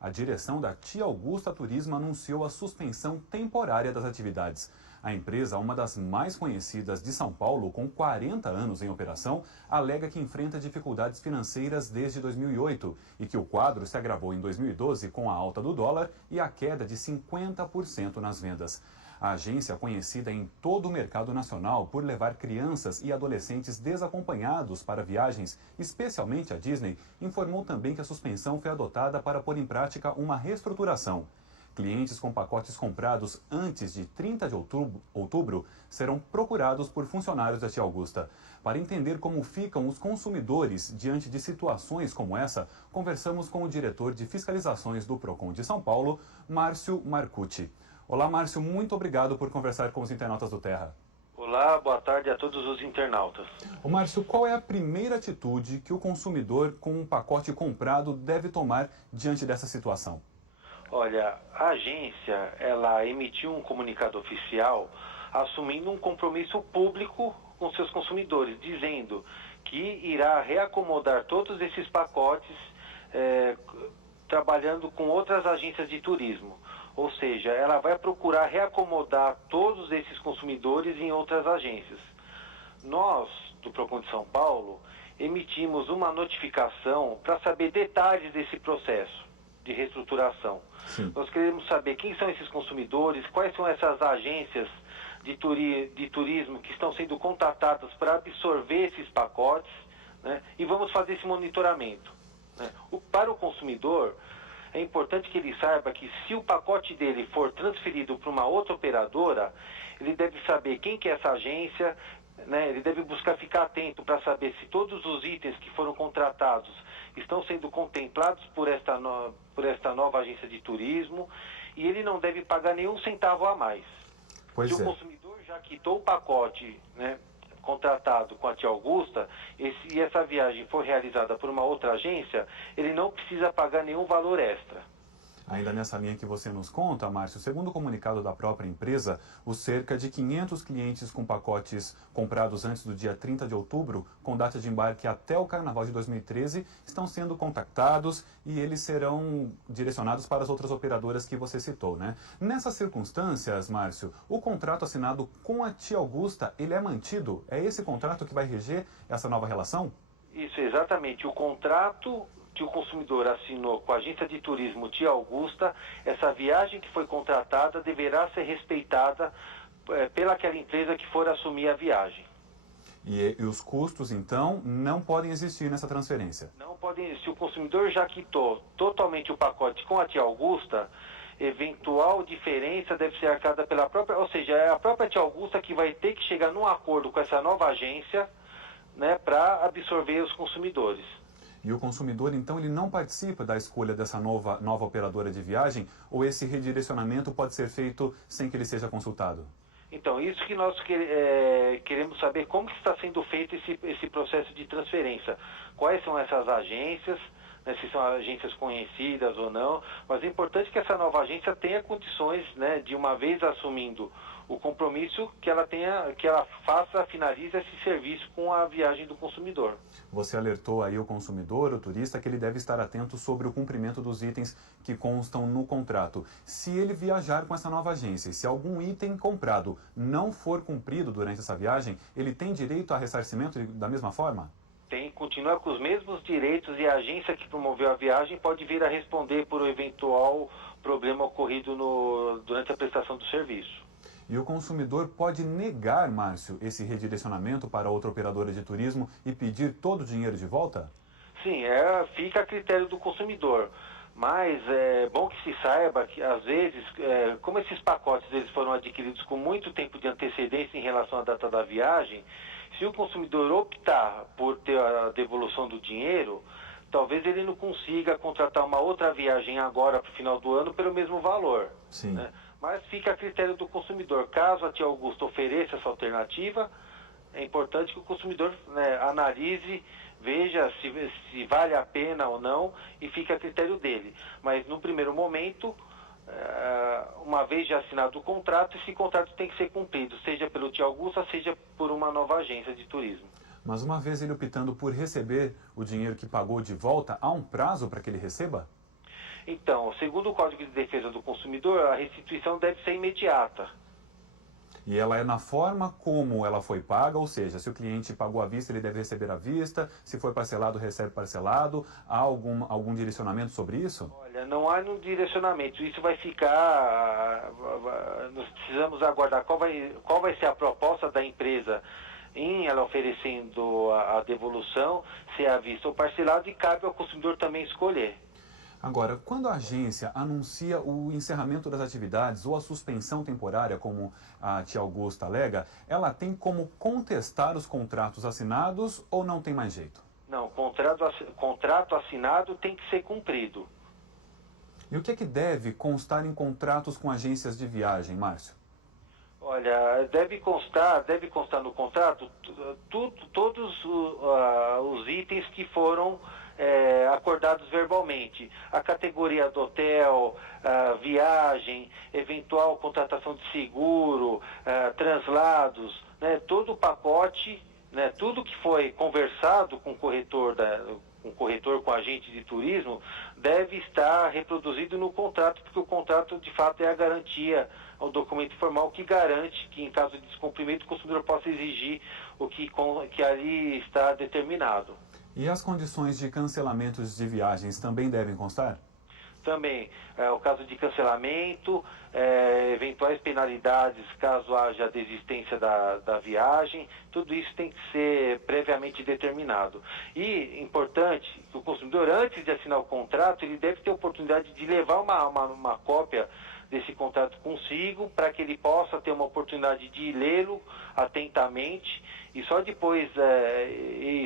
A direção da Tia Augusta Turismo anunciou a suspensão temporária das atividades. A empresa, uma das mais conhecidas de São Paulo, com 40 anos em operação, alega que enfrenta dificuldades financeiras desde 2008 e que o quadro se agravou em 2012 com a alta do dólar e a queda de 50% nas vendas. A agência, conhecida em todo o mercado nacional por levar crianças e adolescentes desacompanhados para viagens, especialmente a Disney, informou também que a suspensão foi adotada para pôr em prática uma reestruturação. Clientes com pacotes comprados antes de 30 de outubro serão procurados por funcionários da Tia Augusta. Para entender como ficam os consumidores diante de situações como essa, conversamos com o diretor de fiscalizações do Procon de São Paulo, Márcio Marcucci. Olá, Márcio, muito obrigado por conversar com os internautas do Terra. Olá, boa tarde a todos os internautas. Ô Márcio, qual é a primeira atitude que o consumidor com um pacote comprado deve tomar diante dessa situação? Olha, a agência, ela emitiu um comunicado oficial assumindo um compromisso público com seus consumidores, dizendo que irá reacomodar todos esses pacotes trabalhando com outras agências de turismo. Ou seja, ela vai procurar reacomodar todos esses consumidores em outras agências. Nós, do Procon de São Paulo, emitimos uma notificação para saber detalhes desse processo de reestruturação. Sim. Nós queremos saber quem são esses consumidores, quais são essas agências de turismo que estão sendo contratadas para absorver esses pacotes, né? E vamos fazer esse monitoramento, né? Para o consumidor, é importante que ele saiba que se o pacote dele for transferido para uma outra operadora, ele deve saber quem que é essa agência, né? Ele deve buscar ficar atento para saber se todos os itens que foram contratados estão sendo contemplados por esta nova agência de turismo, e ele não deve pagar nenhum centavo a mais. Se o consumidor já quitou o pacote, né, contratado com a Tia Augusta, e essa viagem for realizada por uma outra agência, ele não precisa pagar nenhum valor extra. Ainda nessa linha que você nos conta, Márcio, segundo o comunicado da própria empresa, os cerca de 500 clientes com pacotes comprados antes do dia 30 de outubro, com data de embarque até o Carnaval de 2013, estão sendo contactados e eles serão direcionados para as outras operadoras que você citou, né? Nessas circunstâncias, Márcio, o contrato assinado com a Tia Augusta, ele é mantido? É esse contrato que vai reger essa nova relação? Isso, exatamente. O contrato que o consumidor assinou com a agência de turismo Tia Augusta, essa viagem que foi contratada deverá ser respeitada pelaquela empresa que for assumir a viagem. E os custos, então, não podem existir nessa transferência? Não podem. Se o consumidor já quitou totalmente o pacote com a Tia Augusta, eventual diferença deve ser arcada pela própria, ou seja, é a própria Tia Augusta que vai ter que chegar num acordo com essa nova agência, né, para absorver os consumidores. E o consumidor, então, ele não participa da escolha dessa nova operadora de viagem, ou esse redirecionamento pode ser feito sem que ele seja consultado? Então, isso que nós queremos saber, como que está sendo feito esse processo de transferência. Quais são essas agências, né, se são agências conhecidas ou não, mas é importante que essa nova agência tenha condições, né, de uma vez assumindo o compromisso, que ela finalize esse serviço com a viagem do consumidor. Você alertou aí o consumidor, o turista, que ele deve estar atento sobre o cumprimento dos itens que constam no contrato. Se ele viajar com essa nova agência, se algum item comprado não for cumprido durante essa viagem, ele tem direito a ressarcimento da mesma forma? Tem, continua com os mesmos direitos, e a agência que promoveu a viagem pode vir a responder por um eventual problema ocorrido durante a prestação do serviço. E o consumidor pode negar, Márcio, esse redirecionamento para outra operadora de turismo e pedir todo o dinheiro de volta? Sim, fica a critério do consumidor. Mas é bom que se saiba que, às vezes, como esses pacotes eles foram adquiridos com muito tempo de antecedência em relação à data da viagem, se o consumidor optar por ter a devolução do dinheiro, talvez ele não consiga contratar uma outra viagem agora para o final do ano pelo mesmo valor. Sim. Né? Mas fica a critério do consumidor. Caso a Tia Augusta ofereça essa alternativa, é importante que o consumidor, né, analise, veja se vale a pena ou não, e fica a critério dele. Mas no primeiro momento, uma vez já assinado o contrato, esse contrato tem que ser cumprido, seja pelo Tia Augusta, seja por uma nova agência de turismo. Mas uma vez ele optando por receber o dinheiro que pagou de volta, há um prazo para que ele receba? Então, segundo o Código de Defesa do Consumidor, a restituição deve ser imediata. E ela é na forma como ela foi paga, ou seja, se o cliente pagou à vista, ele deve receber à vista, se foi parcelado, recebe parcelado. Há algum direcionamento sobre isso? Olha, não há um direcionamento. Isso vai ficar... Nós precisamos aguardar qual vai ser a proposta da empresa em ela oferecendo a devolução, se é à vista ou parcelado, e cabe ao consumidor também escolher. Agora, quando a agência anuncia o encerramento das atividades ou a suspensão temporária, como a tia Augusta alega, ela tem como contestar os contratos assinados ou não tem mais jeito? Não, contrato assinado tem que ser cumprido. E o que é que deve constar em contratos com agências de viagem, Márcio? Olha, deve constar no contrato todos os itens que foram acordados verbalmente. A categoria do hotel, viagem, eventual contratação de seguro, translados, né, todo o pacote, né, tudo que foi conversado com o corretor, com o agente de turismo, deve estar reproduzido no contrato, porque o contrato de fato é a garantia, o documento formal que garante que, em caso de descumprimento, o consumidor possa exigir o que ali está determinado. E as condições de cancelamentos de viagens também devem constar? Também, o caso de cancelamento, eventuais penalidades caso haja desistência da viagem, tudo isso tem que ser previamente determinado. E, importante, que o consumidor, antes de assinar o contrato, ele deve ter a oportunidade de levar uma cópia desse contrato consigo, para que ele possa ter uma oportunidade de lê-lo atentamente e só depois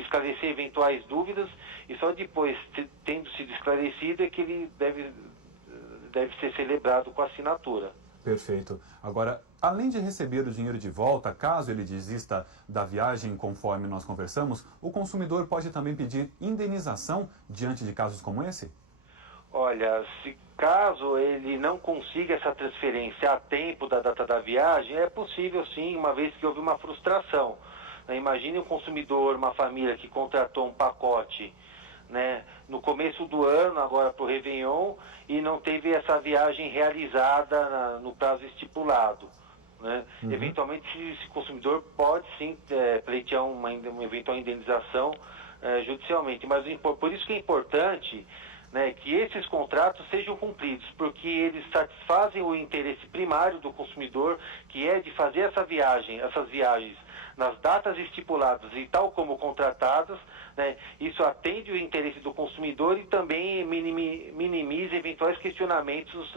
esclarecer eventuais dúvidas, e só depois, tendo sido esclarecido, é que ele deve ser celebrado com a assinatura. Perfeito. Agora, além de receber o dinheiro de volta, caso ele desista da viagem, conforme nós conversamos, o consumidor pode também pedir indenização diante de casos como esse? Olha, caso ele não consiga essa transferência a tempo da data da viagem, é possível sim, uma vez que houve uma frustração. Imagine um consumidor, uma família que contratou um pacote, né, no começo do ano, agora para o Réveillon, e não teve essa viagem realizada no prazo estipulado. Né? Uhum. Eventualmente, esse consumidor pode sim pleitear uma eventual indenização judicialmente. Mas por isso que é importante, né, que esses contratos sejam cumpridos, porque eles satisfazem o interesse primário do consumidor, que é de fazer essas viagens nas datas estipuladas e tal como contratadas, né, isso atende o interesse do consumidor e também minimiza eventuais questionamentos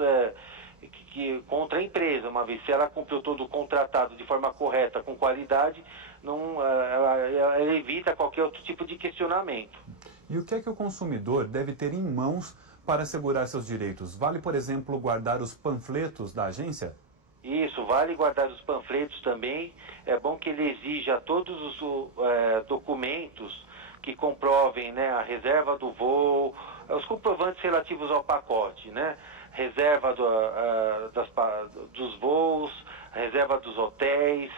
contra a empresa, uma vez se ela cumpriu todo o contratado de forma correta, com qualidade, ela evita qualquer outro tipo de questionamento. E o que é que o consumidor deve ter em mãos para assegurar seus direitos? Vale, por exemplo, guardar os panfletos da agência? Isso, vale guardar os panfletos também. É bom que ele exija todos os documentos que comprovem, né, a reserva do voo, os comprovantes relativos ao pacote, né? Reserva dos voos, reserva dos hotéis,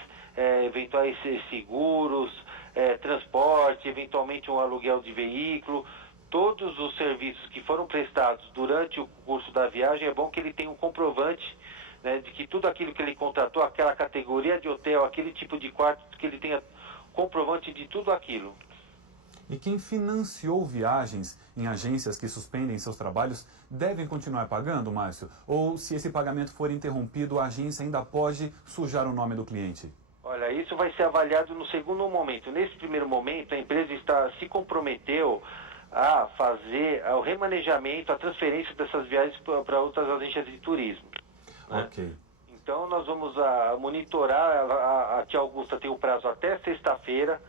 eventuais seguros, transporte, eventualmente um aluguel de veículo. Todos os serviços que foram prestados durante o curso da viagem, é bom que ele tenha um comprovante, né, de que tudo aquilo que ele contratou, aquela categoria de hotel, aquele tipo de quarto, que ele tenha comprovante de tudo aquilo. E quem financiou viagens em agências que suspendem seus trabalhos devem continuar pagando, Márcio? Ou se esse pagamento for interrompido, a agência ainda pode sujar o nome do cliente? Olha, isso vai ser avaliado no segundo momento. Nesse primeiro momento, a empresa se comprometeu a fazer o remanejamento, a transferência dessas viagens para outras agências de turismo. Né? Ok. Então, nós vamos monitorar. A tia Augusta tem o prazo até sexta-feira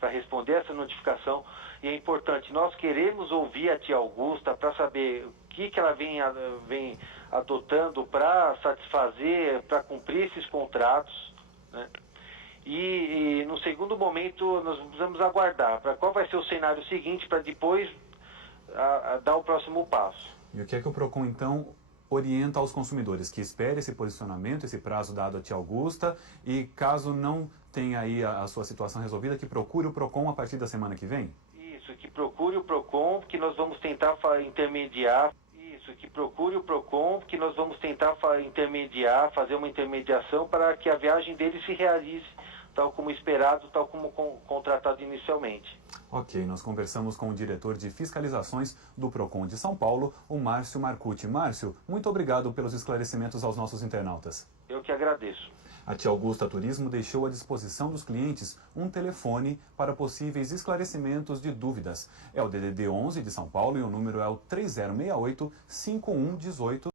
para responder essa notificação. E é importante, nós queremos ouvir a tia Augusta para saber o que ela vem adotando para satisfazer, para cumprir esses contratos, né? E no segundo momento nós precisamos aguardar para qual vai ser o cenário seguinte para depois dar o próximo passo. E o que é que o PROCON, então, orienta aos consumidores? Que espere esse posicionamento, esse prazo dado a tia Augusta, e caso não tenha aí a sua situação resolvida, que procure o PROCON a partir da semana que vem? Isso, que procure o PROCON, que nós vamos tentar intermediar. isso, que procure o PROCON, que nós vamos tentar fazer uma intermediação para que a viagem dele se realize tal como esperado, tal como contratado inicialmente. Ok, nós conversamos com o diretor de fiscalizações do PROCON de São Paulo, o Márcio Marcucci. Márcio, muito obrigado pelos esclarecimentos aos nossos internautas. Eu que agradeço. A Tia Augusta Turismo deixou à disposição dos clientes um telefone para possíveis esclarecimentos de dúvidas. É o DDD 11 de São Paulo e o número é o 3068-5118.